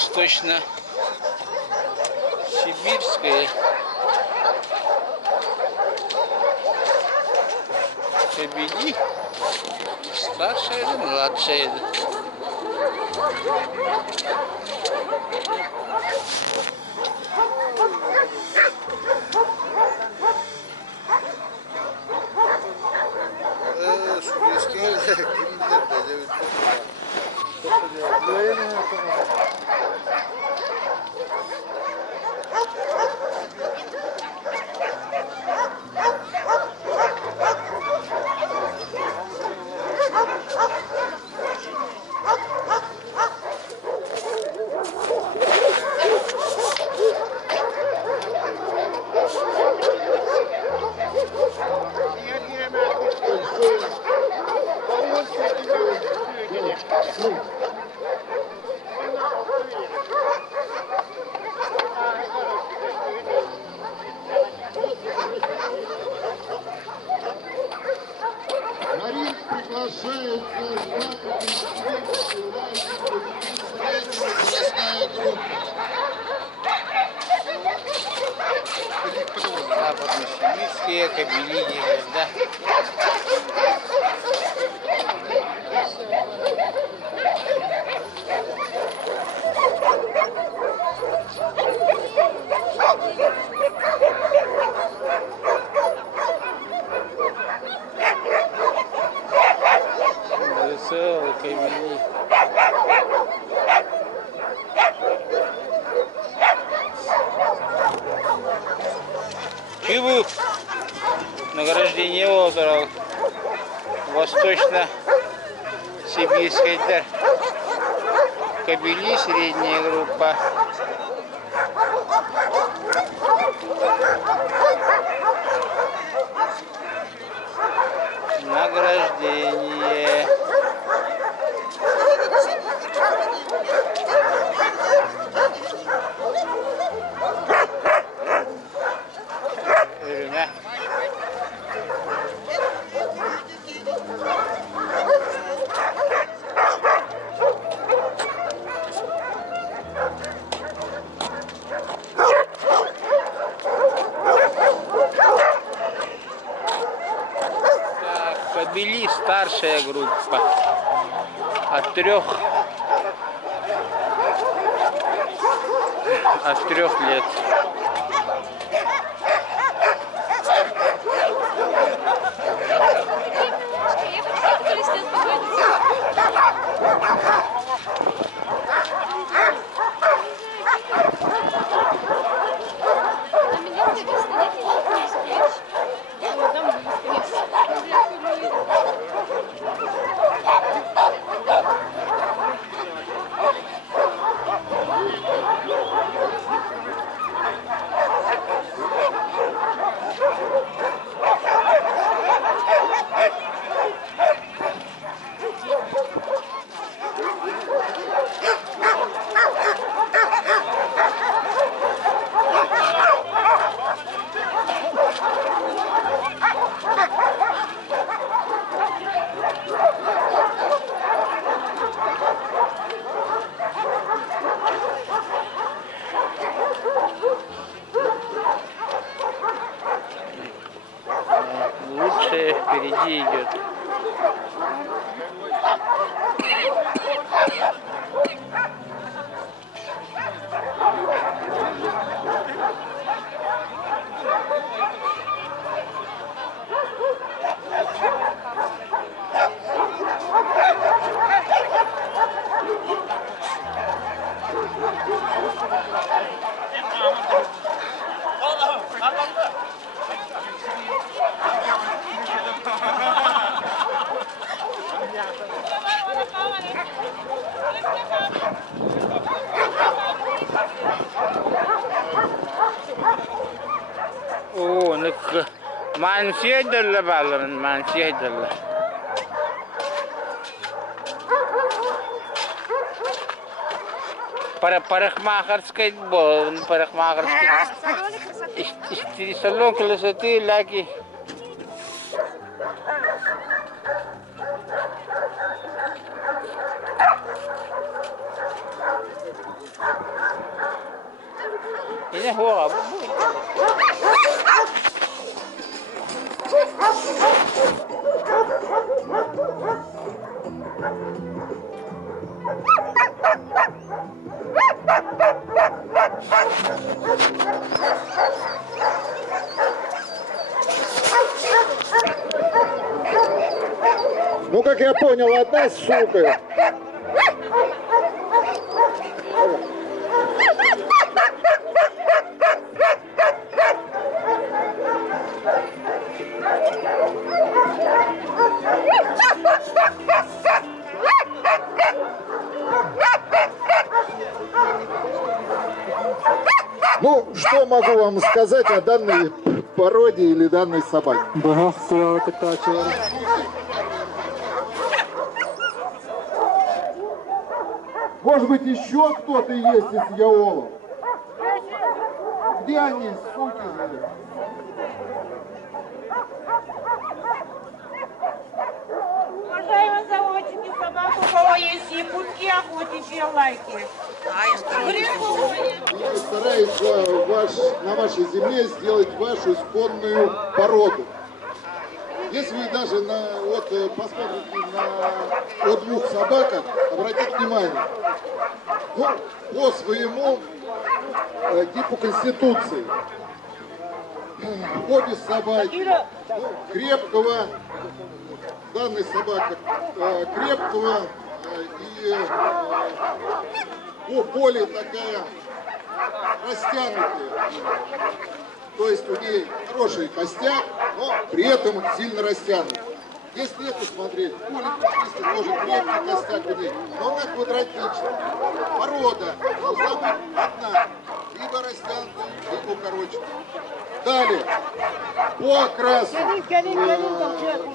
восточно-сибирская кобели. Старшая или младшая? Приглашает местная группа. Западно-сибирские кобели, да? Целые кобели. Чебук. Награждение озера. Восточно-сибирской кобели, средняя группа. Награждение. Кобели старшая группа от трех лет. Лучшее впереди идет. О, нак мансия дalla балан, мансия дalla. Парикмахерской был, парикмахерской. Салон красоты, лаки. Ну, как я понял, одна с сумкой. Ну, что могу вам сказать о данной породе или данной собаке? Может быть, еще кто-то есть из яолов? Где они, суки? Уважаемые заводчики собак, у кого есть якутские охотничьи лайки. Я стараюсь на вашей земле сделать вашу исконную породу. Если вы даже посмотрите о двух собаках, обратите внимание, ну, по своему типу конституции, обе собаки крепкого, данная собака крепкого и по поле такая растянутая. То есть у нее хороший костяк, но при этом сильно растянут. Если это смотреть, поле чисто, тоже крепкий костяк у нее, но она квадратичная. Порода должна быть одна, либо растянутая, либо укороченная. Далее, по окрасу,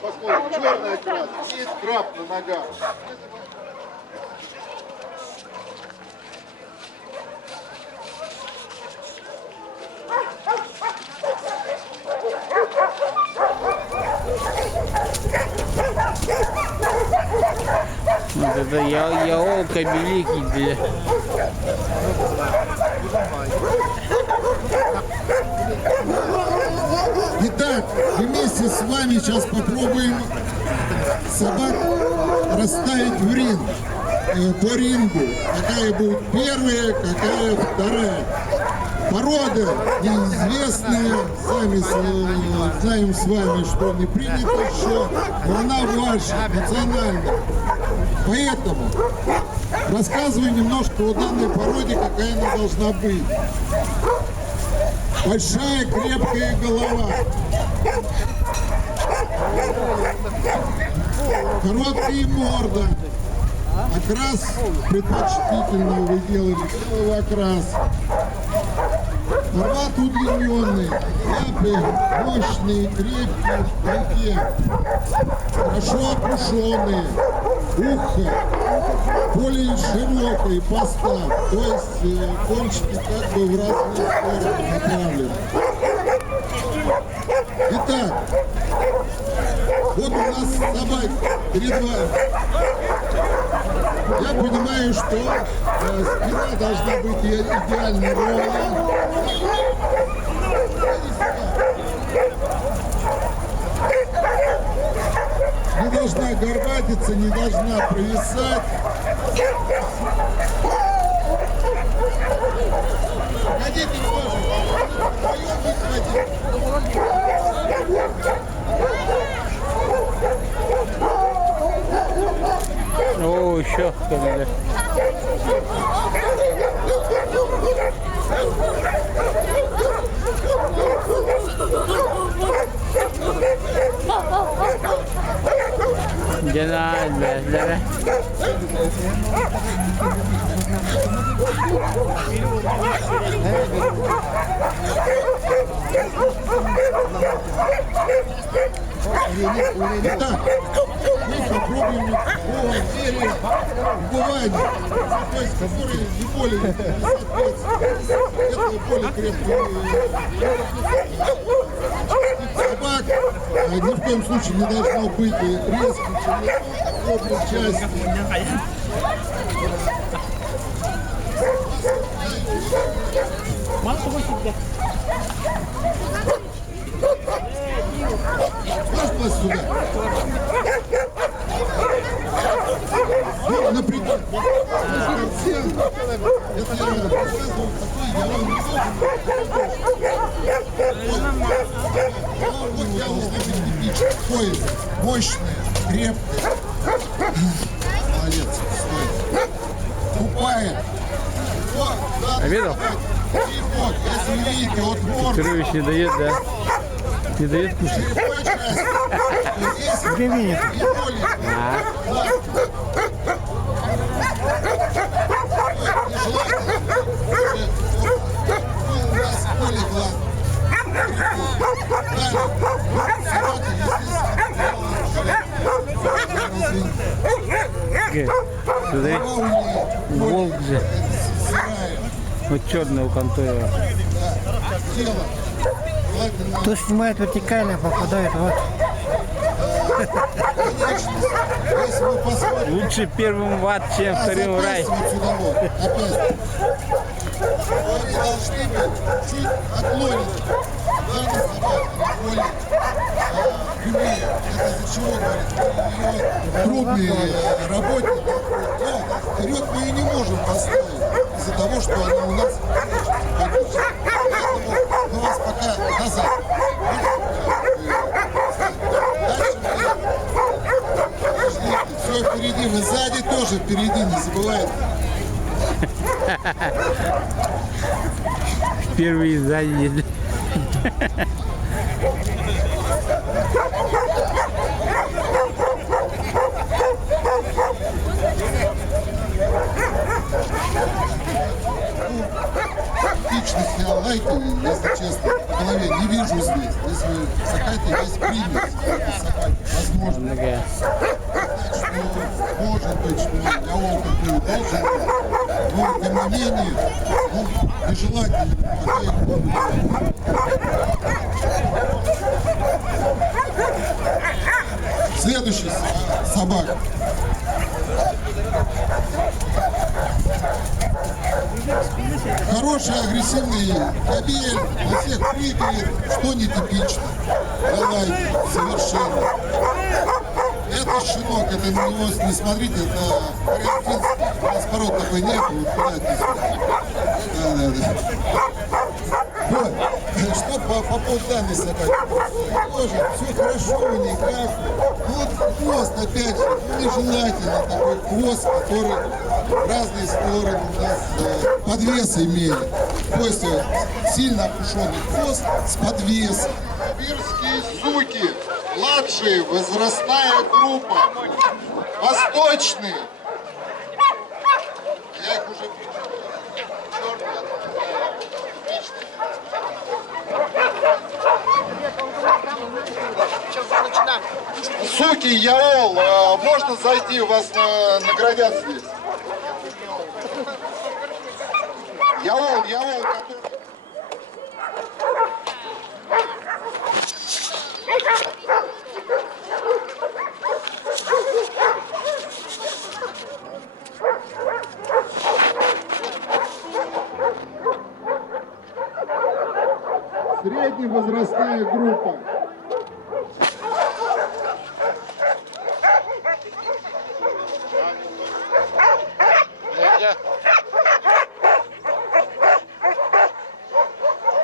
посмотрим, черный окрас, есть краб на ногах. Вот это яолка великий, бля. Итак, вместе с вами сейчас попробуем собак расставить в ринг, по рингу. Какая будет первая, какая вторая. Порода неизвестная, сами знаем с вами, что не принято еще, но она ваша, национальная. Поэтому рассказываю немножко о данной породе, какая она должна быть. Большая крепкая голова, короткая морда, окрас предпочтительно вы делали, белый окрас. Формат удлиненный, лапы мощные, крепкие, в руке, хорошо опушенные, ухо, более широкий постав, то есть кончики как бы в разные стороны направлены. Итак, вот у нас собака перед вами. Я понимаю, что спина должна быть идеально ровная. Не должна горбатиться, не должна провисать. Ходите тоже. Вдвоем не О, еще когда. Jangan, bela. Итак, мы попробуем по серии вбывания, то есть которые не более соответствуют. Это более крепкие собак. Ни в коем случае не должно быть резким крупной части. Можешь сюда? например, это я рассказывал, такой я вам не должен. Вот я уже такой мощный, крепкий. Молодец, стой. Тупая. Вот, да, Видел? и вот, если вы видите, вот морда. Петрович не дает, да? Не дает кушать. Черепной части. Вот здесь и более. Смотри, волк же. Вот черный у контора. Кто снимает вертикально, попадает вот. Если вы посмотрите, Лучше первым в ад, чем вторым в рай. вот сюда вот, опять. Они должны быть чуть отклонены. Данная собака не более прямее. Это из-за чего, говорит, крупные работники. Но вперед мы ее не можем поставить из-за того, что она у нас поэтому мы вас пока назад. Все впереди, вы сзади тоже впереди, не забывайте. Первый сзади. Типичных я лайки, если честно, в голове не вижу здесь. Если Сахати есть примес, возможно. Нога. Что может быть, что я опытный должен быть, но тем не менее, ну, нежелательно, пока их буду. Следующий собака. Хороший, агрессивный кобель, на всех прыгает, что нетипично. Давай, совершенно. Это щенок, это на него не смотрите, это финский. У нас пород такой нет, вот куда да. Вот, что по поводу данной собаки. Тоже все хорошо у них, как. Ну вот хвост, опять же, ну, нежелательно такой хвост, который в разные стороны у нас подвес имеет. То есть сильно опушенный хвост с подвесом. Сибирские суки, младшие, возрастная группа, восточные. Я их уже суки, яол, можно зайти, вас наградят здесь. Яол, который... Средневозрастная группа.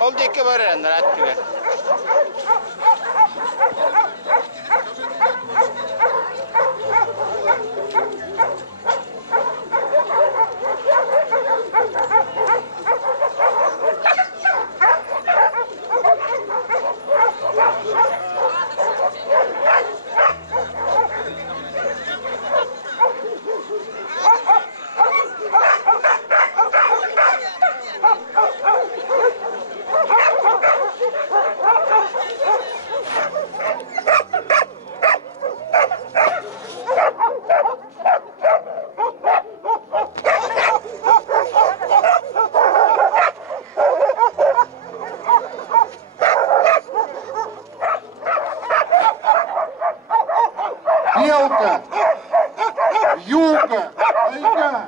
Он дико баран, радкиве. Белка, вьюга, тайга.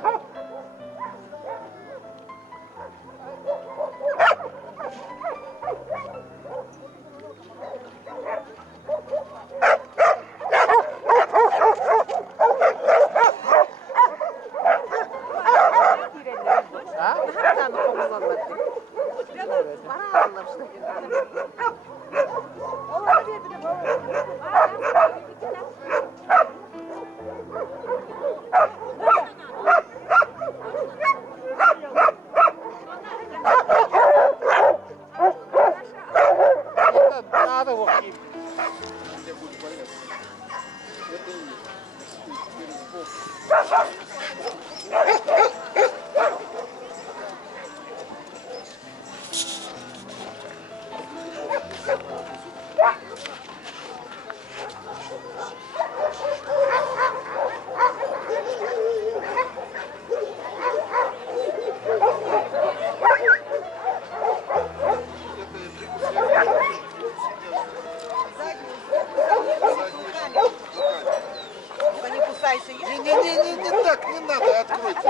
Не так, не надо, откройте.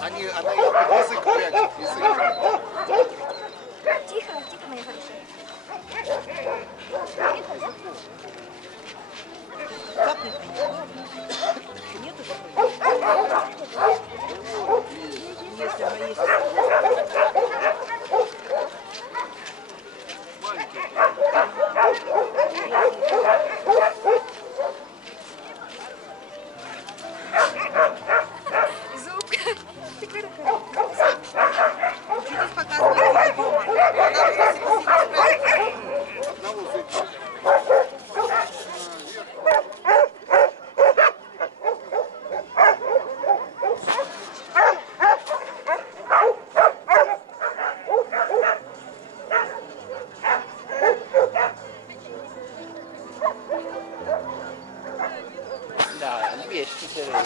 Она язык прячет, язык. Тихо, тихо, моя хорошая. Нету такой? Если она есть. Зубка. Теперь учитесь показывать дома. Она просит Одного зубчика. Да, 200 гривен.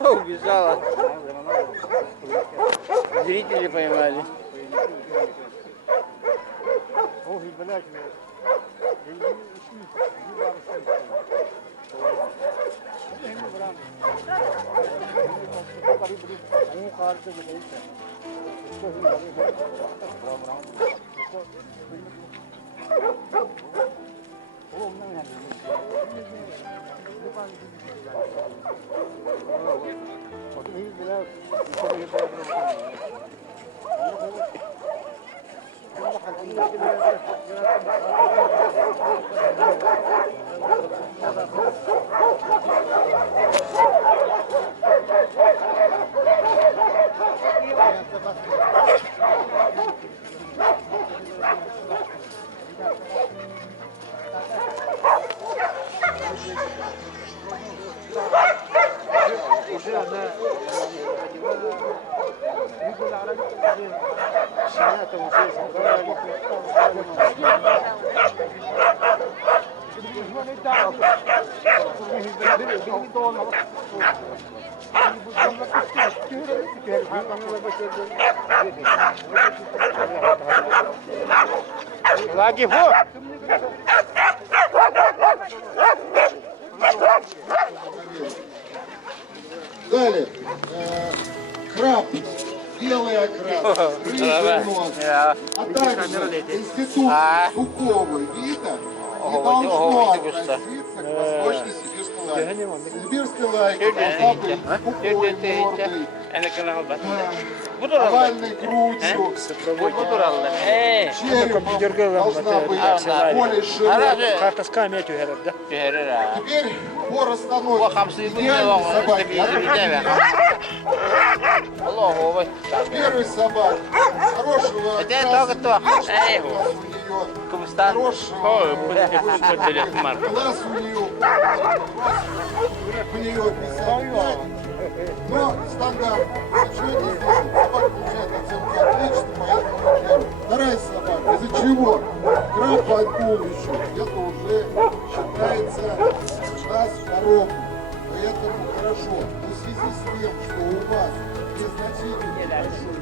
Убежала. Зрители поймали. Lagi bu. Далее. Краб. Белый окрас. Рыжий нос. А также институт буковый вида не должно относиться к восточной сибирской лайке. Сибирской лайке должна быть буковой мордой, овальной грудью, черепом должна быть более широкой. Теперь по расстановке идеальной собаки. Первый собак хорошего окраса, Кубстан. хорошего глаз у нее мне его 55, но стандарт. Что это значит? Собака получает оценку отлично, поэтому первый. Вторая собака. Из-за чего? Краб отбул еще. Это уже считается нас коробку. Поэтому хорошо. Но в связи с тем, что у вас незначительно большой,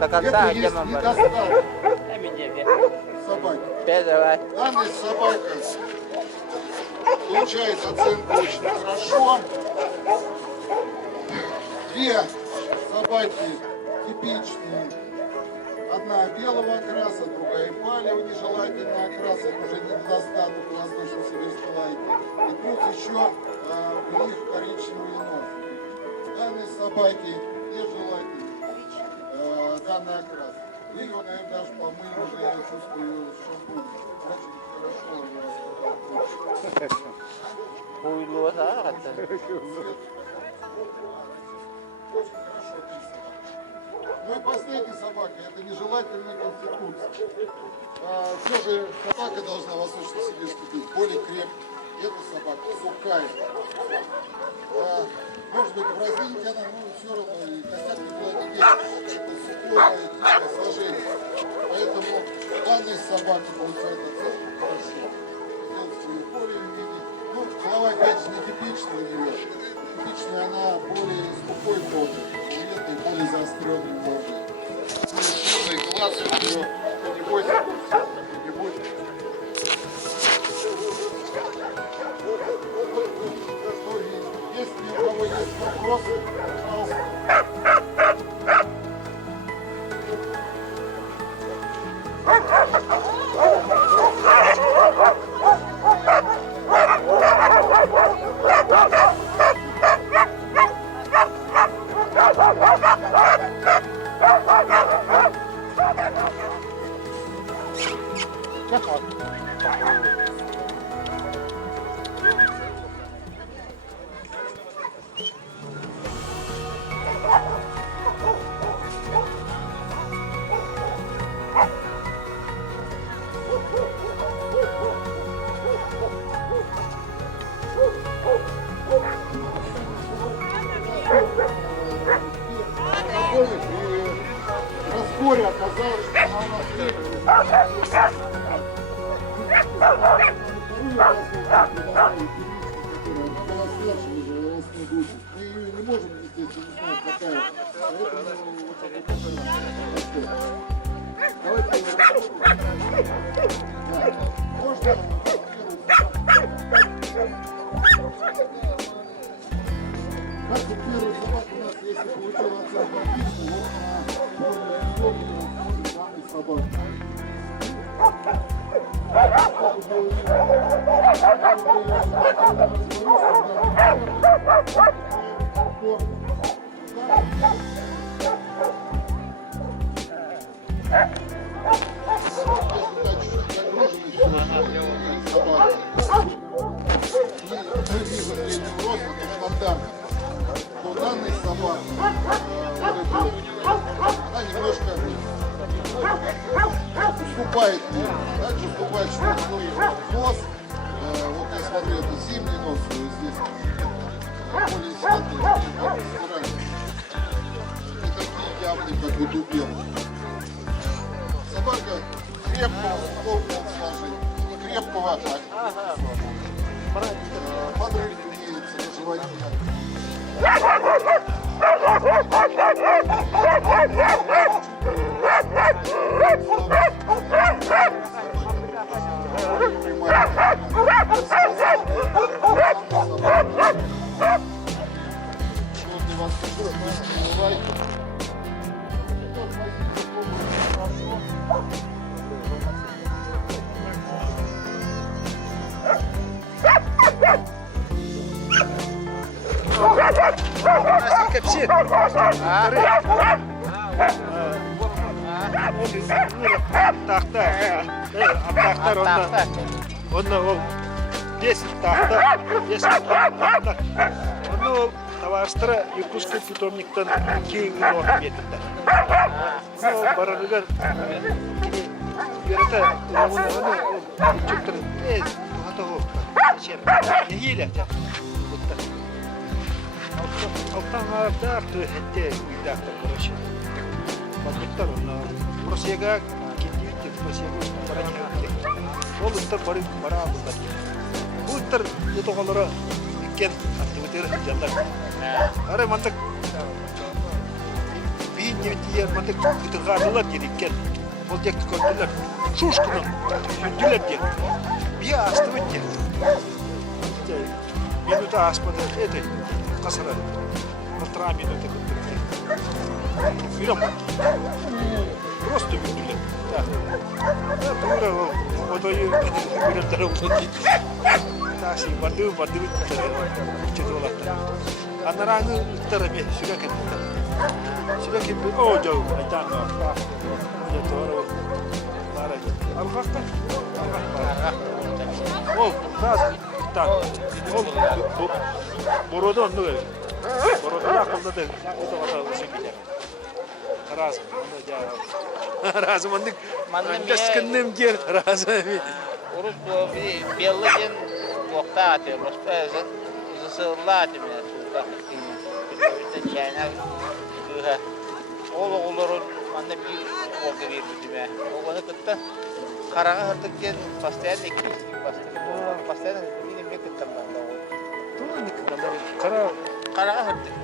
До конца, это где есть нам недостаток Аминь. собаки. Давай. Данная собака получает оценку очень хорошо. Две собаки типичные. Одна белого окраса, другая палево нежелательного окраса. Это уже недостаток у восточно-сибирской лайки. И плюс еще у них коричневый нос. Данной собаки нежелательный данный окрас. Вы его, наверное, даже помыли, уже я чувствую шампунь. Очень хорошо у вас. Хуйло, да? Очень хорошо писано. Ну и последняя собака, это нежелательная конституция. Все же собака должна восточно-сибирской быть более крепкой. Эта собака сухая. Может быть, бразильки она, но все равно и костяк никуда не денется. Это сухое типа сложение. Поэтому данная собака получает оценку хорошо. Сделать более виде. Ну, голова опять же не типичная у нее. Типичная она более скупой формы. У этой более заостренной формы. Черный глаз у нее. Не бойся, не бойся. Если у кого есть вопросы, пожалуйста. При разборе оказалось, что она у нас мы ее не можем, естественно, не знаем, какая. Давайте можно. Как бы первый собак у нас, если получила оценку отлично, вот на уровне данной собаки. То данный собак, она немножко уступает мне. Также уступает широкой нос. Вот я смотрю, это зимний нос, здесь более светлый. Не такие явные, как вот у белых. Собака крепкого, сложного сложения. Крепкого, подрыв имеется на животе. Капсир. Он ол 10 тақта, 10 тақта. Оны ол Таварстра Иркутский питомниктан кейінгі орын берді. Ол барарыгар Yürüte, onu çıktır. Hadi o. Şey, neyle ya? Alttan ağırda artı hette uydakta burası. Bakıtlar onu. Burası yaga gitti, burası yaga para gitti. Olutlar para aldılar. Olutlar yutuqalara ikken aktiviteler janlar. Ara mantık. Bir yer mantık yutuqalar gelikken. Olacak koydular. Şuşkunun yündüler diye. Bir astı bitti. Minuta aspada ete kasara. Полтора минуты. Берем. Просто yündüler. Ya doğru o da bir tarafı. Taşı vardı bitti. Çedola. Anarangı tarafı sürekli. Sürekli o jauh aytan. Ya doğru. Al-Fakta. Oh, raz. Tak. Oh, borodo onu öyle. Borodo aklında da o da şekilde. Raz. Onu ya. Raz mandık. Mandık ger raz. Urus bu bir belligen vakta atıyor. Başta zısırla atıyor. Sultan. Bir tane güha. Oğulların anda bir oldu bir bizime. O bana kıtta. Karağa hırtıkken pastayan ekmiştik. Pastayan benim ne kıttam ben de o. Doğru ne kadar. Karağa hırtık.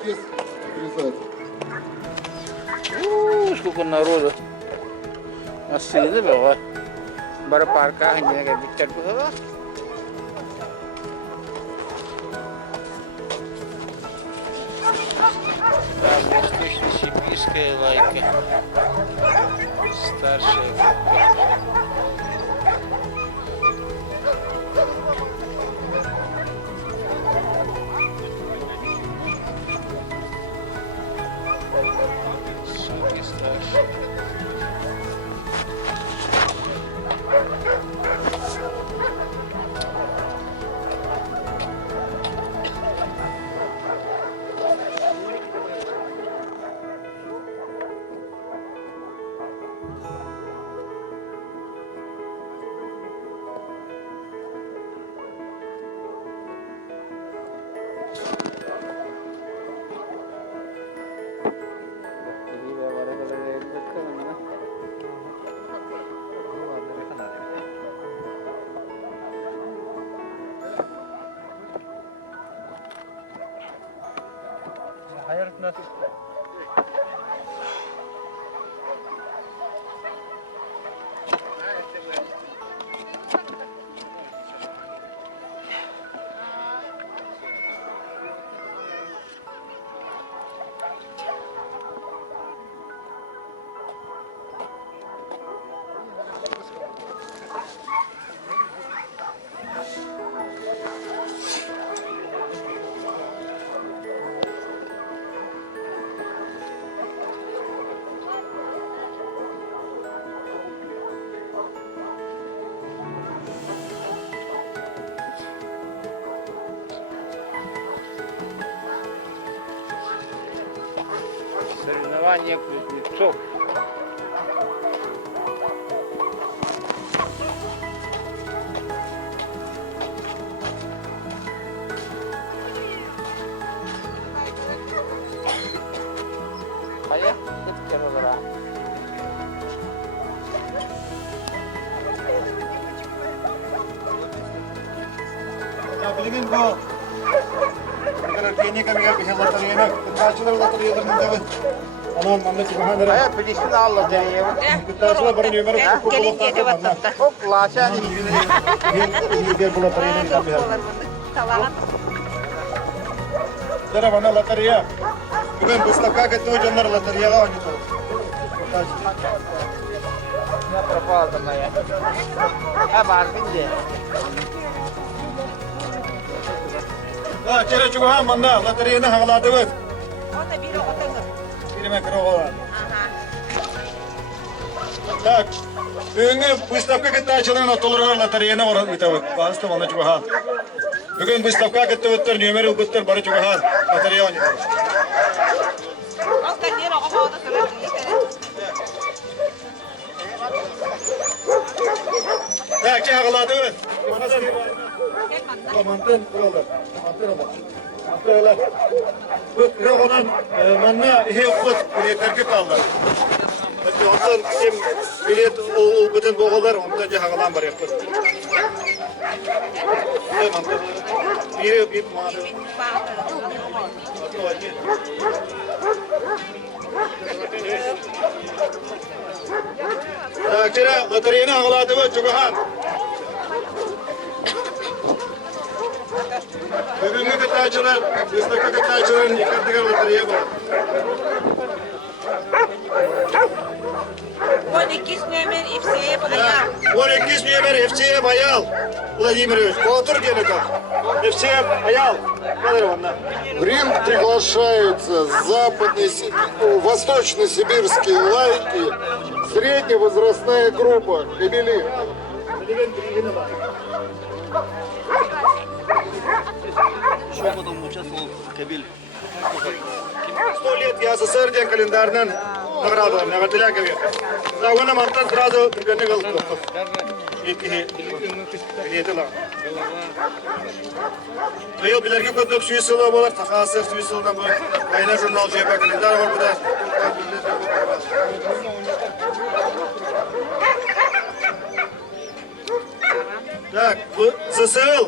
Здесь отрезать. Сколько народу. Насыды было. Бара парка ханья как биттер было. Да, восточно-сибирская лайка. Старшая. Суки старшие. Соревнования кузнецов. Поехали к Кералара. Bilgin bu. Agar kini kami ka bisa latarina, kita latarina termintawa. Anon mamlaki bahanlara. Aya bilişini Allah deniyor. Kita sudah beri numero ku Gelin geri vatandaş. Hop laşan Dia pula latarina kami. Kalan. Jara mana latarina. Bukan выставка itu jangan latarina lah gitu. Я пропал там я. А барбинде. Ha, kere juga manda latarina hangladı bak. Ona biri oturur. Birime kırı olan. Aha. Так, бүгінгі выставка кетті açılған отолырға лотерейна бар өтәуі. Бағысты мана juga хан. Бүгін выставка кетті өттір, нөмері өттір бары juga хан. Лотерея ойнайды. Алта нері оға Ayakçı ağladı mı? Mantan kurallar. Mantan bu onun manna hevkut biletlerge kaldılar. Ondan kim bilet bütün boğalar ondan cahagalan var yapıyor. Bir mağdur. Akşara loteriyeni ağladı mı Çubuhan? Bugünkü kıtaçılar, üstteki kıtaçıların yıkardığı loteriye var. 12 номер и все понял. 12 номер FC'ye Bayal. Владимирович, Балтур гелика. FC'ye Bayal. В ринг приглашаются восточно-сибирские лайки, средневозрастная группа Кобели. Еще потом участвовал в Кабель. 100 лет я СССР день календарный награду, наградлякове. Да, он нам антон сразу пригласил. Быйыл билерге көптөк сүйсүлөө болар, такаасы сүйсүлөдөн бул айна журнал жүйбө календар бар буда. Так, ССЛ,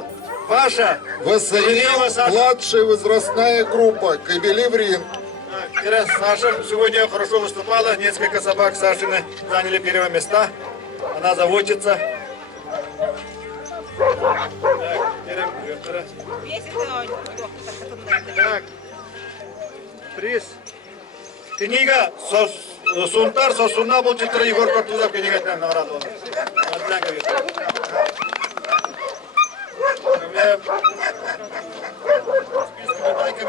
Паша, ВСЛ, младшая возрастная группа Кобели в ринг. Саша сегодня хорошо выступала, несколько собак Сашины заняли первые места. Она заводится. Так, приз. Книга Сунтар Сосуна был читер Егор Картузов, книга там награду.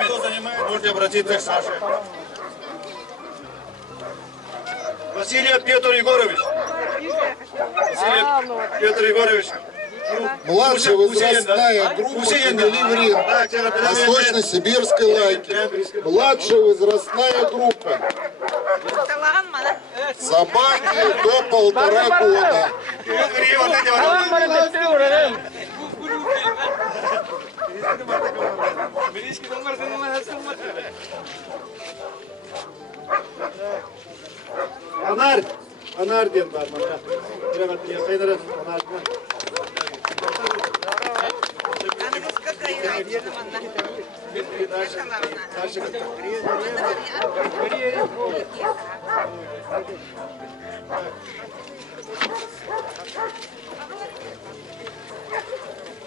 Кто занимает, можете обратиться к Саше. Василий Петр Егорович. Василий Петр Егорович. Младшая возрастная группа Кобели в ринг. Восточно-сибирской лайки. Младшая возрастная группа. Собаки до 1,5 года. Anar diyen var bana. Evet, yasayınlar anar.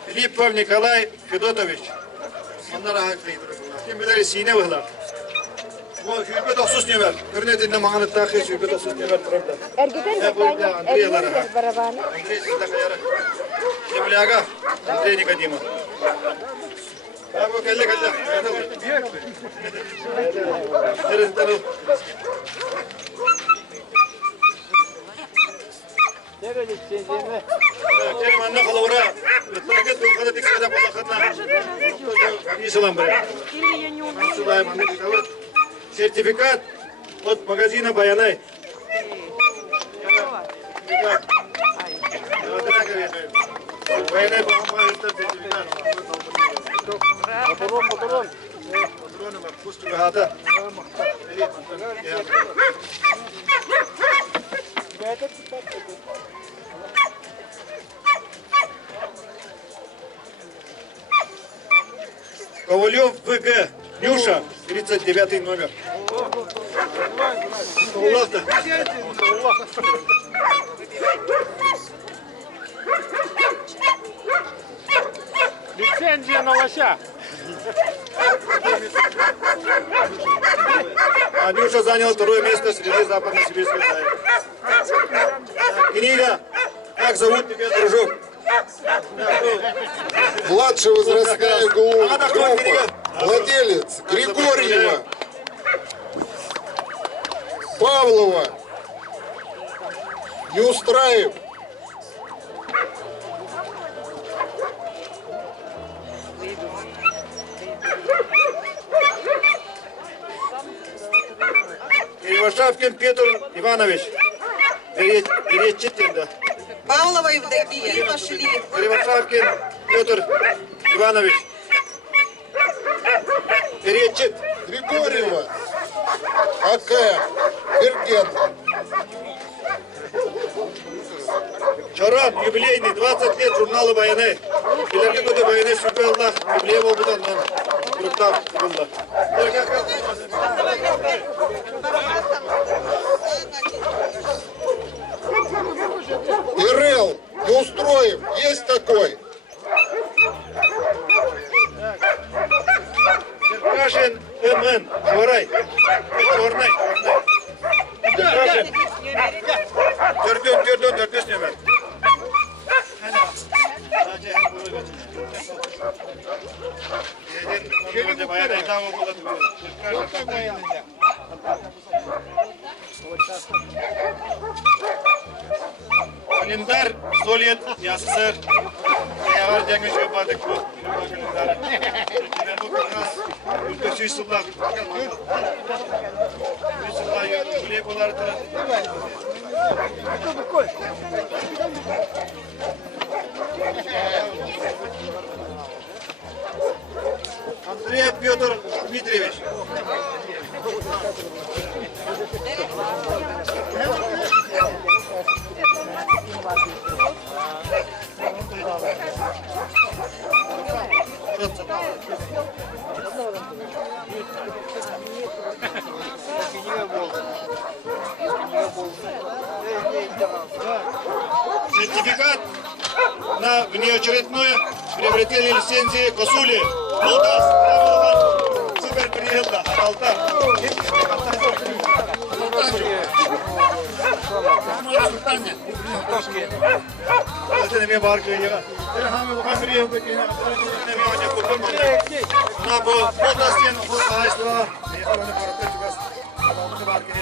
Филиппов Николай Федотович. Onlar haklıdır. Kim bilir sine vahlar. Bu hübet osus ne var? Örneğin mağanı takı hübet osus ne var burada. Ergiden burada Andreyalar. barabanı. Andrey sizde kayara. Cemliaga. Andrey Nikadima. Bu kelle. Neresi tanı? Nereye gideceğiz Cemre? Kerim anne kalavura. Target bu kadar dikkat edip bakatlar. İyi selam bre. Sulaim anne kalavur. Сертификат от магазина Баянай. Баянай сертификат. Моторон. Пусть гада. Ковалев ВГ. Нюша, 39 номер. Улах-то. Лицензия на лося. А Нюша занял второе место среди западно-сибирских лаек. Книга. Как зовут тебя, дружок? Младшая возрастная группа. Владелец Григорьева. Павлова. Неустраев. Кривошапкин Петр Иванович. Беречит тебя. Павлова Евдокия. Пошли. Кривошапкин Петр Иванович. Передчик. Григорьева. Акая. Берген. Чоран, юбилейный, 20 лет журнала «Войны». Келерге көте «Войны» шүпелдақ, юбилей болбудан мен құрықтан бұлда. ИРЛ. Неустроев. Есть такой? Черкашин МН. Жорай. Черный. Черкашин. Төртөс нөмір. Календарь 100 лет СССР. Я var жаңа жобадық бұл календарь. Бұл как раз өлкөсүй сыллақ. Юбилей болар тұрады. Андрей Петр Дмитриевич. Сертификат на внеочередное приобретение лицензии Косули. Молдас. Супер приехал. Алтар. Это не барка я. Хами буган приехал. На Молдастен хозяйство. Я на парапетикас. На барке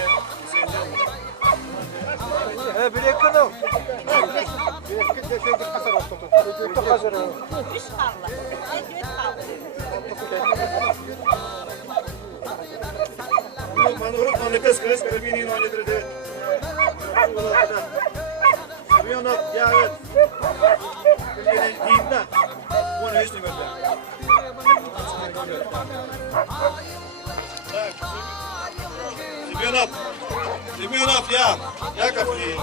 Манурут манекес кres карабинин ойнетирди. Семенов Явет. Динда. Оны еш нөмірді. Семенов Яков и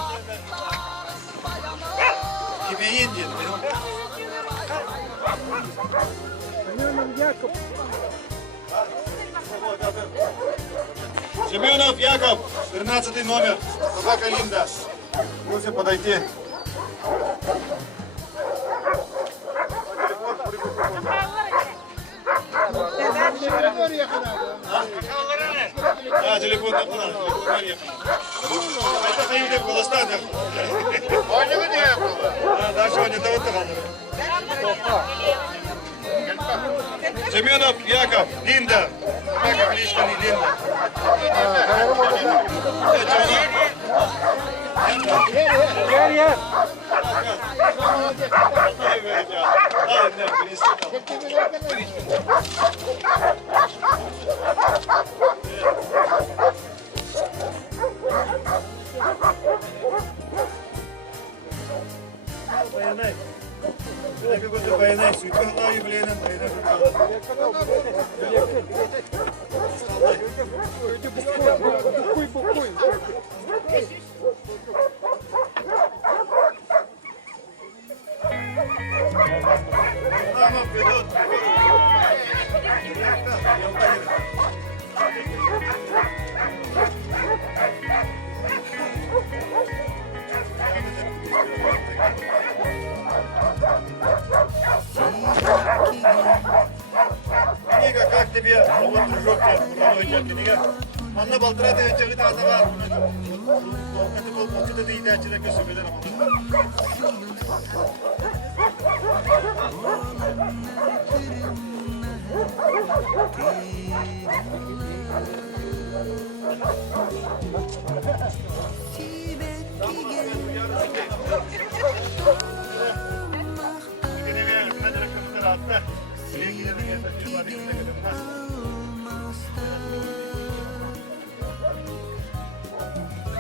Кимеиндин. Семенов Яков, 13 номер, собака Линда. Можете подойти. Да, телефон на план. Это не видел Голостана. Да, сегодня того Семенов Яков, Линда. Яков Лишкин и Линда. Какой-то военный, светлый юбилейный, Книга, как тебе, дружок, книга? Анна Балтырады өтчегі таза бар. Это был мокыты дейді әчілігі сөбелер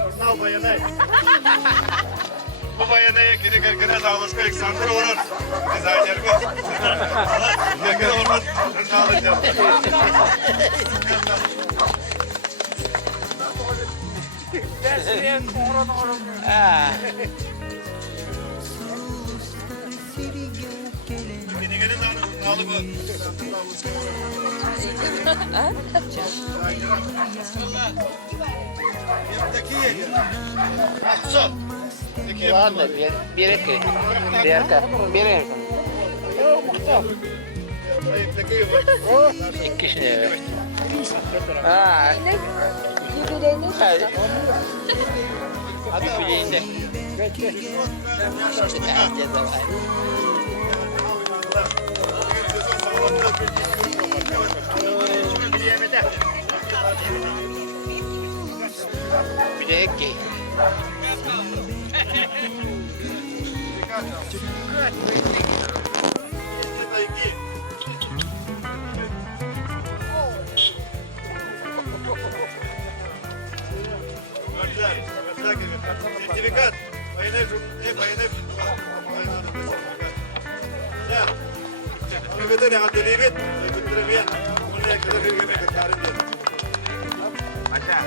Журнал «Военный». Bu bayanaya geri karkına sağlık Alexander olur. Dizaynerimiz. Yakın olmaz. Sağlık. Ha. Gene sağlık bu. Var da bir iki. Diğer biri. İki kişi evet. Ha. Hadi yüreğinde. Bir de iki. Sertifikat. Bayanı Ya. Kita dah ada limit. Kita biar. Mulai kita pergi ke tarik dia. Macam.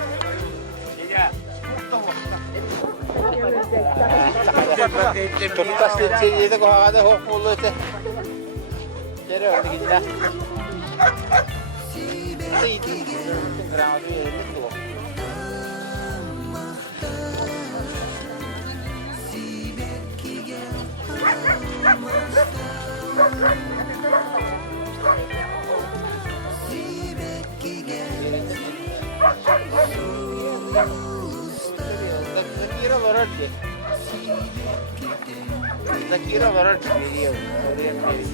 Iya. Tuttas içeriye kohada hokmulu te. Jere öyle gidiyor. İyi. Ground bir tu. Zakira varardı. Zakira varardı veriyor. Oraya veriyor.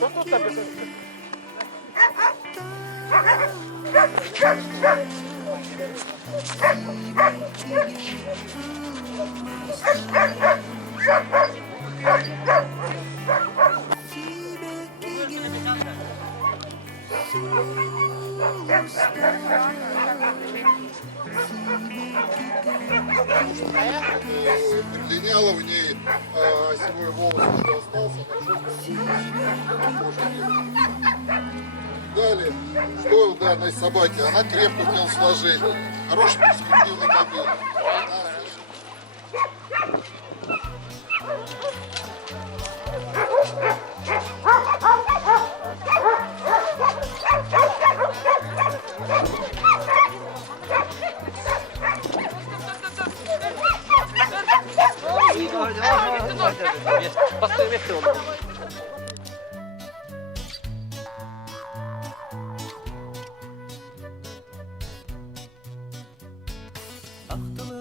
Çok tabii. Линяло в ней осевой волос уже остался. Далее, что в данной собаке? Она крепко в телосложении. Хороший перспективный кобель. Bastı bekle oğlum. Tahtalı